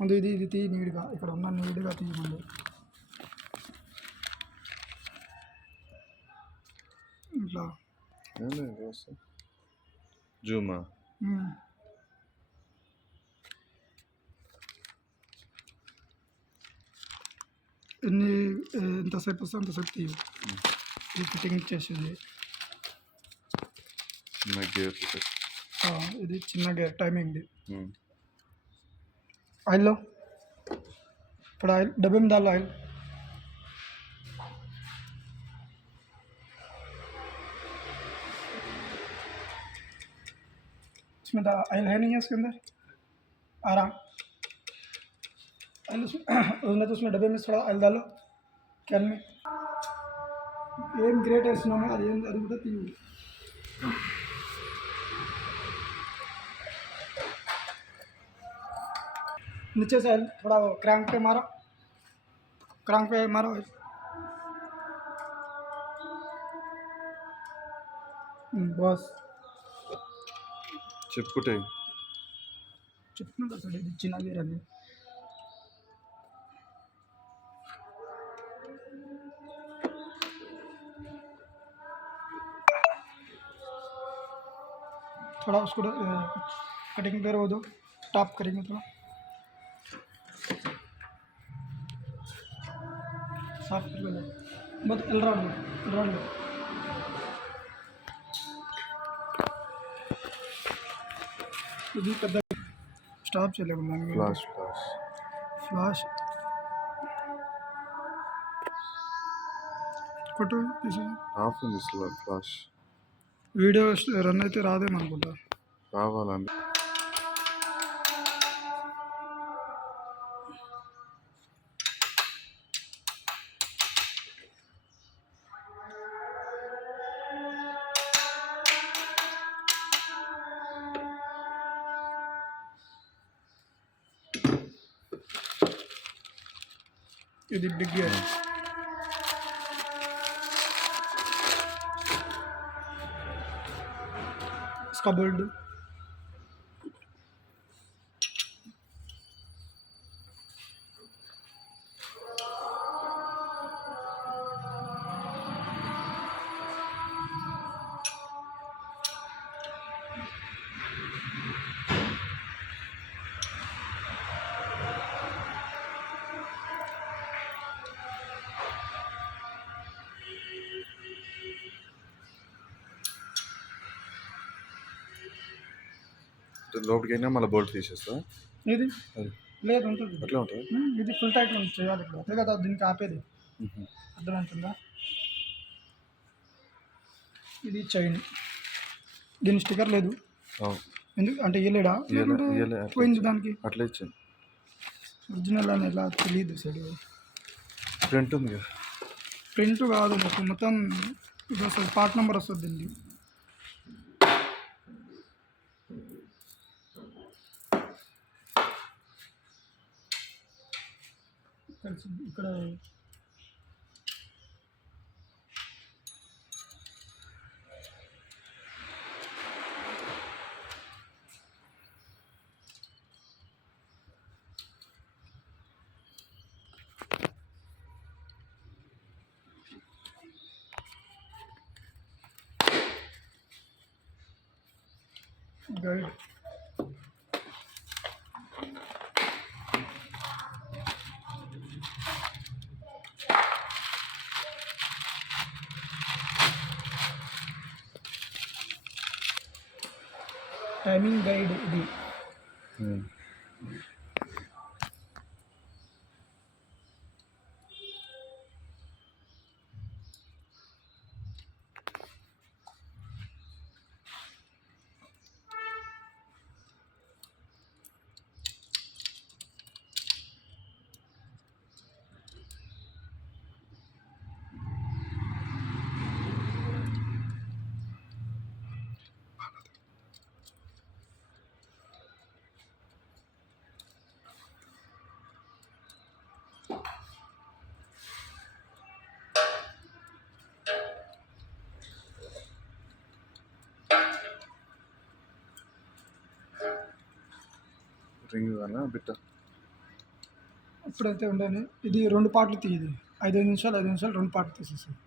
ముందు ఇది తీ నీట్గా, ఇక్కడ ఉన్న నీట్గా తీయమంది ఇట్లా జూమా ఎంతసేపు వస్తే అంతసేపు తీయ. ఇది ఫిట్టింగ్ చేసేది చిన్న గేర్, ఇది చిన్న గేర్ టైమింగ్ది. ఆయిల్లో ఇప్పుడు ఆయిల్ డబ్బే में डालो ऑयल. इसमें ऑयल है नहीं है उसके अंदर आराम ऑयल उसमें तो उसमें डब्बे में थोड़ा ऑयल डालो कैन में. ఏం గ్రేట్ వేస్తున్నాము అది కూడా తీయు. नीचे से थोड़ा क्रैंक पे मारो, क्रैंक पे मारो. बस చెప్పుకుంటే చెప్తున్నా కదా ఇది చిన్న గేర్ అని. थोड़ा उसको कटिंग पे दो, टॉप करेंगे थोड़ा साफ कर लो. बहुत एलराउंड ఇది పెద్ద స్టాప్ చేయలేము. ఫ్లాష్ కొట్టు ఆఫ్ ఉంది ఫ్లాష్. వీడియో రన్ అయితే రాదేమనుకుంటా. రావాలండి. ఇది బిగ్ గేర్. इसका बोल्ट లోపలికి అయినా మళ్ళీ బోల్ట్ తీసేస్తా. ఇది లేదు ఉంటుంది, అట్లా ఉంటుంది. ఇది ఫుల్ టైట్ చేయాలి ఇక్కడ, అంతే కదా దీనికి ఆపేది. అర్థమవుతుందా? ఇది చైన్, దీని స్టిక్కర్ లేదు. ఎందుకు అంటే ఇవ్వలేడా? పోయింది దానికి. అట్లా ఇచ్చాను. ఒరిజినల్ అని ఎలా తెలియదు. సైడ్ ప్రింట్ ఉంది కదా. ప్రింట్ కాదు, మొత్తం ఇది వస్తుంది, పార్ట్ నెంబర్ వస్తుంది దీనికి. ఇక్కడ గైడ్ టైమింగ్ గైడ్ ఇది. రింగ్ బిట్ట ఇప్పుడైతే ఉండని ఇది 2 పార్ట్లు తీయది 5 నిమిషాలు 2 పార్ట్లు తీసేసాను.